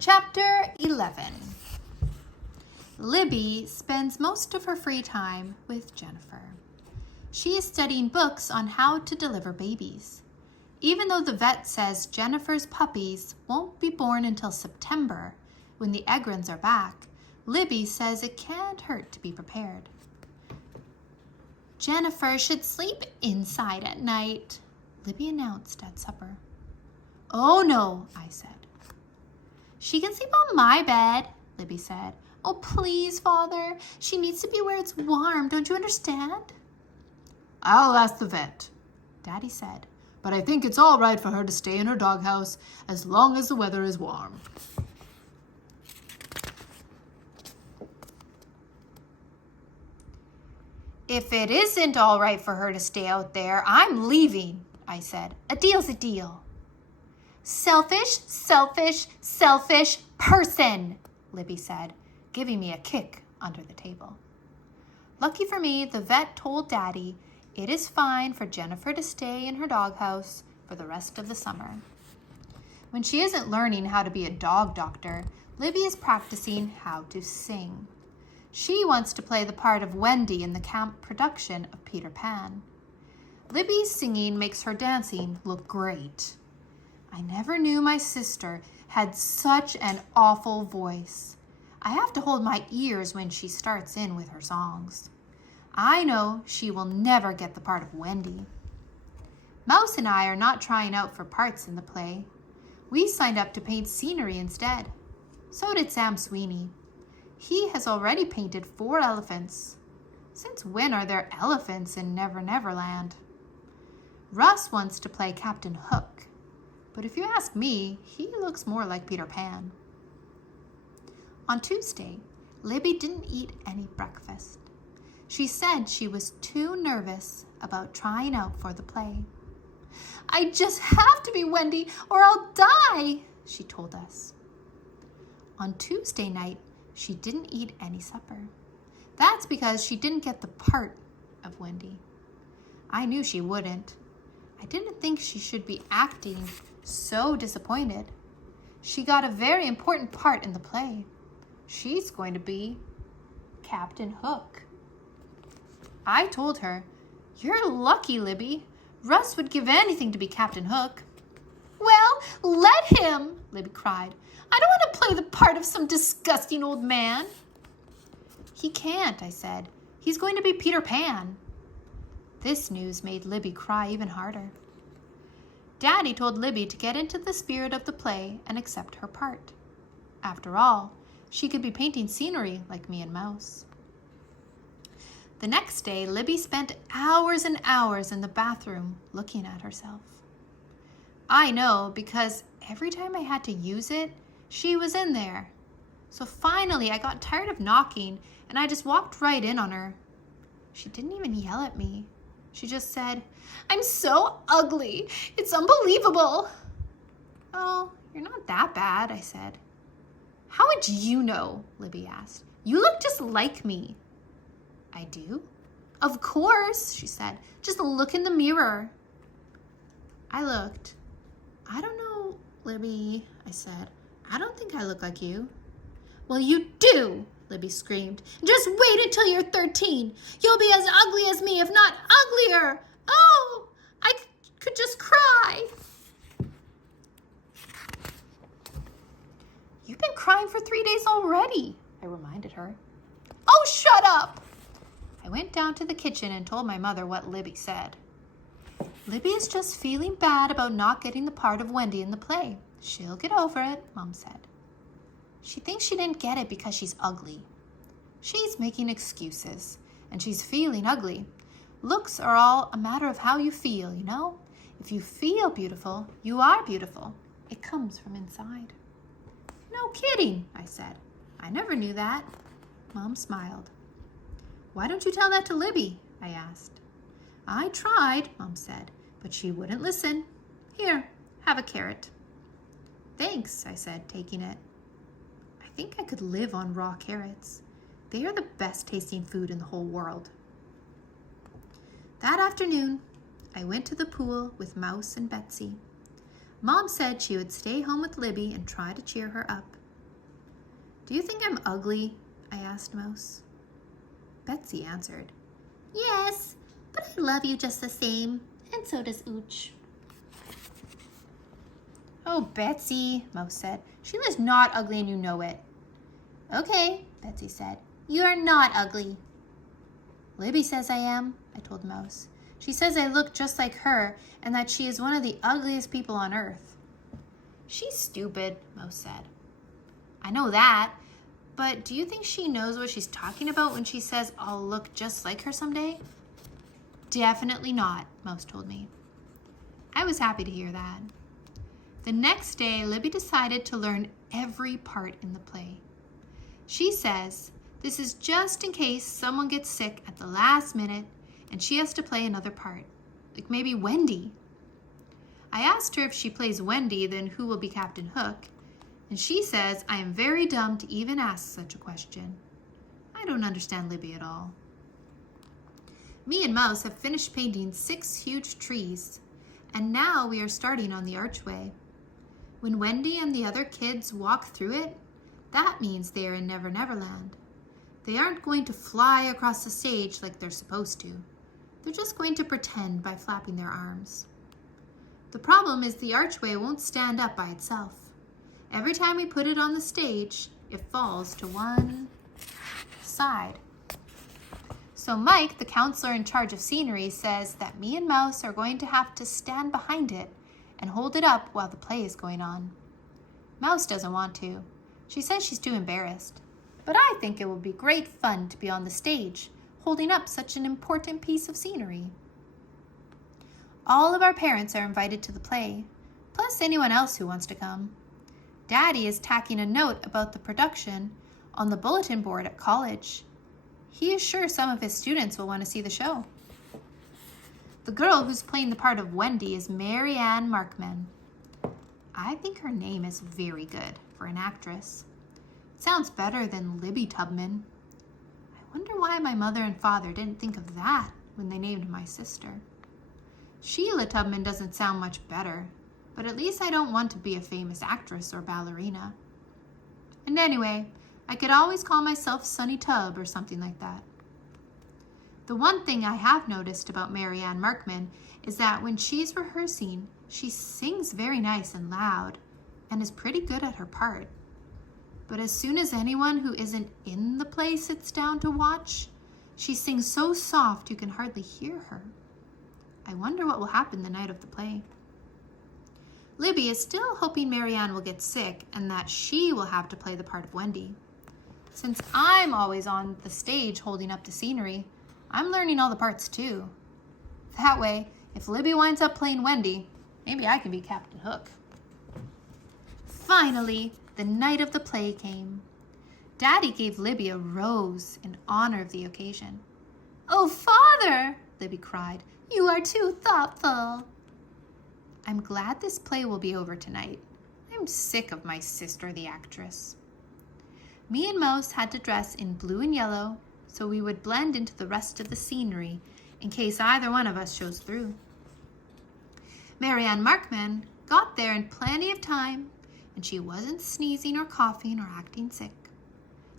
Chapter 11. Libby spends most of her free time with Jennifer. She is studying books on how to deliver babies. Even though the vet says Jennifer's puppies won't be born until September, when the Egrons are back, Libby says it can't hurt to be prepared. Jennifer should sleep inside at night, Libby announced at supper. Oh no, I said. She can sleep on my bed, Libby said. Oh, please, Father. She needs to be where it's warm. Don't you understand? I'll ask the vet, Daddy said. But I think it's all right for her to stay in her doghouse as long as the weather is warm. If it isn't all right for her to stay out there, I'm leaving, I said. A deal's a deal. Selfish, selfish, selfish person, Libby said, giving me a kick under the table. Lucky for me, the vet told Daddy it is fine for Jennifer to stay in her doghouse for the rest of the summer. When she isn't learning how to be a dog doctor, Libby is practicing how to sing. She wants to play the part of Wendy in the camp production of Peter Pan. Libby's singing makes her dancing look great. I never knew my sister had such an awful voice. I have to hold my ears when she starts in with her songs. I know she will never get the part of Wendy. Mouse and I are not trying out for parts in the play. We signed up to paint scenery instead. So did Sam Sweeney. He has already painted 4 elephants. Since when are there elephants in Never Never Land? Russ wants to play Captain Hook. But if you ask me, he looks more like Peter Pan. On Tuesday, Libby didn't eat any breakfast. She said she was too nervous about trying out for the play. I just have to be Wendy or I'll die, she told us. On Tuesday night, she didn't eat any supper. That's because she didn't get the part of Wendy. I knew she wouldn't. I didn't think she should be acting so disappointed. She got a very important part in the play. She's going to be Captain Hook. I told her, "You're lucky, Libby. Russ would give anything to be Captain Hook." Well, let him, Libby cried. I don't want to play the part of some disgusting old man. He can't, I said. He's going to be Peter Pan. This news made Libby cry even harder. Daddy told Libby to get into the spirit of the play and accept her part. After all, she could be painting scenery like me and Mouse. The next day, Libby spent hours and hours in the bathroom looking at herself. I know because every time I had to use it, she was in there. So finally, I got tired of knocking and I just walked right in on her. She didn't even yell at me. She just said, I'm so ugly. It's unbelievable. Oh, you're not that bad, I said. How would you know? Libby asked. You look just like me. I do? Of course, she said. Just look in the mirror. I looked. I don't know, Libby, I said. I don't think I look like you. Well, you do, Libby screamed. Just wait until you're 13. You'll be as ugly as me, if not uglier. Oh, I could just cry. You've been crying for 3 days already, I reminded her. Oh, shut up. I went down to the kitchen and told my mother what Libby said. Libby is just feeling bad about not getting the part of Wendy in the play. She'll get over it, Mom said. She thinks she didn't get it because she's ugly. She's making excuses, and she's feeling ugly. Looks are all a matter of how you feel, you know? If you feel beautiful, you are beautiful. It comes from inside. No kidding, I said. I never knew that. Mom smiled. Why don't you tell that to Libby? I asked. I tried, Mom said, but she wouldn't listen. Here, have a carrot. Thanks, I said, taking it. I think I could live on raw carrots. They are the best tasting food in the whole world. That afternoon, I went to the pool with Mouse and Betsy. Mom said she would stay home with Libby and try to cheer her up. Do you think I'm ugly? I asked Mouse. Betsy answered, Yes, but I love you just the same, and so does Ooch. Oh, Betsy, Mouse said. Sheila's not ugly and you know it. Okay, Betsy said. You are not ugly. Libby says I am, I told Mouse. She says I look just like her and that she is one of the ugliest people on earth. She's stupid, Mouse said. I know that, but do you think she knows what she's talking about when she says I'll look just like her someday? Definitely not, Mouse told me. I was happy to hear that. The next day, Libby decided to learn every part in the play. She says this is just in case someone gets sick at the last minute and she has to play another part, like maybe Wendy. I asked her if she plays Wendy, then who will be Captain Hook? And she says I am very dumb to even ask such a question. I don't understand Libby at all. Me and Mouse have finished painting 6 huge trees, and now we are starting on the archway. When Wendy and the other kids walk through it, that means they are in Never Never Land. They aren't going to fly across the stage like they're supposed to. They're just going to pretend by flapping their arms. The problem is the archway won't stand up by itself. Every time we put it on the stage, it falls to one side. So Mike, the counselor in charge of scenery, says that me and Mouse are going to have to stand behind it and hold it up while the play is going on. Mouse doesn't want to. She says she's too embarrassed. But I think it will be great fun to be on the stage, holding up such an important piece of scenery. All of our parents are invited to the play, plus anyone else who wants to come. Daddy is tacking a note about the production on the bulletin board at college. He is sure some of his students will want to see the show. The girl who's playing the part of Wendy is Mary Ann Markman. I think her name is very good for an actress. It sounds better than Libby Tubman. I wonder why my mother and father didn't think of that when they named my sister. Sheila Tubman doesn't sound much better, but at least I don't want to be a famous actress or ballerina. And anyway, I could always call myself Sunny Tub or something like that. The one thing I have noticed about Mary Ann Markman is that when she's rehearsing, she sings very nice and loud and is pretty good at her part. But as soon as anyone who isn't in the play sits down to watch, she sings so soft you can hardly hear her. I wonder what will happen the night of the play. Libby is still hoping Mary Ann will get sick and that she will have to play the part of Wendy. Since I'm always on the stage holding up the scenery, I'm learning all the parts too. That way, if Libby winds up playing Wendy, maybe I can be Captain Hook. Finally, the night of the play came. Daddy gave Libby a rose in honor of the occasion. "Oh, Father," Libby cried, "you are too thoughtful." I'm glad this play will be over tonight. I'm sick of my sister, the actress. Me and Mouse had to dress in blue and yellow so we would blend into the rest of the scenery in case either one of us shows through. Mary Ann Markman got there in plenty of time, and she wasn't sneezing or coughing or acting sick.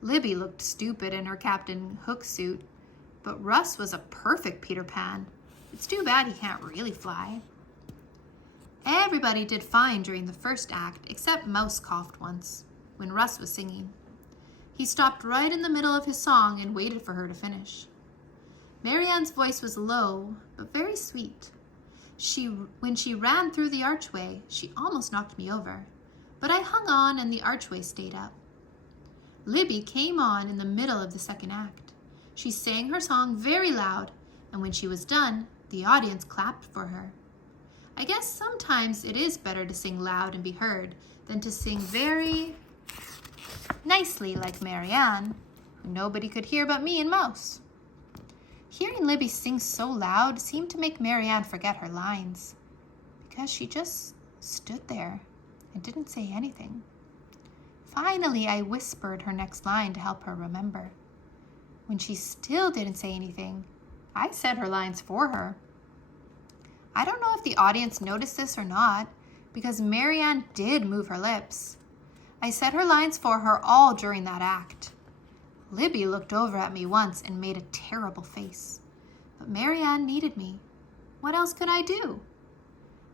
Libby looked stupid in her Captain Hook suit, but Russ was a perfect Peter Pan. It's too bad he can't really fly. Everybody did fine during the first act, except Mouse coughed once, when Russ was singing. He stopped right in the middle of his song and waited for her to finish. Mary Ann's voice was low, but very sweet. When she ran through the archway, she almost knocked me over, but I hung on and the archway stayed up. Libby came on in the middle of the second act. She sang her song very loud, and when she was done, the audience clapped for her. I guess sometimes it is better to sing loud and be heard than to sing very nicely like Mary Ann, who nobody could hear but me and Mouse. Hearing Libby sing so loud seemed to make Mary Ann forget her lines, because she just stood there and didn't say anything. Finally, I whispered her next line to help her remember. When she still didn't say anything, I said her lines for her. I don't know if the audience noticed this or not, because Mary Ann did move her lips. I said her lines for her all during that act. Libby looked over at me once and made a terrible face. But Marianne needed me. What else could I do?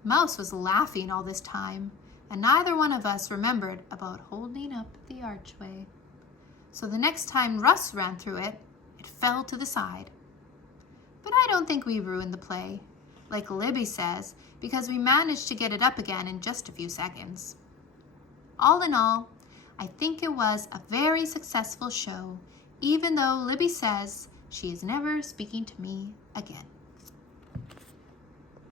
Mouse was laughing all this time, and neither one of us remembered about holding up the archway. So the next time Russ ran through it, it fell to the side. But I don't think we ruined the play, like Libby says, because we managed to get it up again in just a few seconds. All in all, I think it was a very successful show, even though Libby says she is never speaking to me again.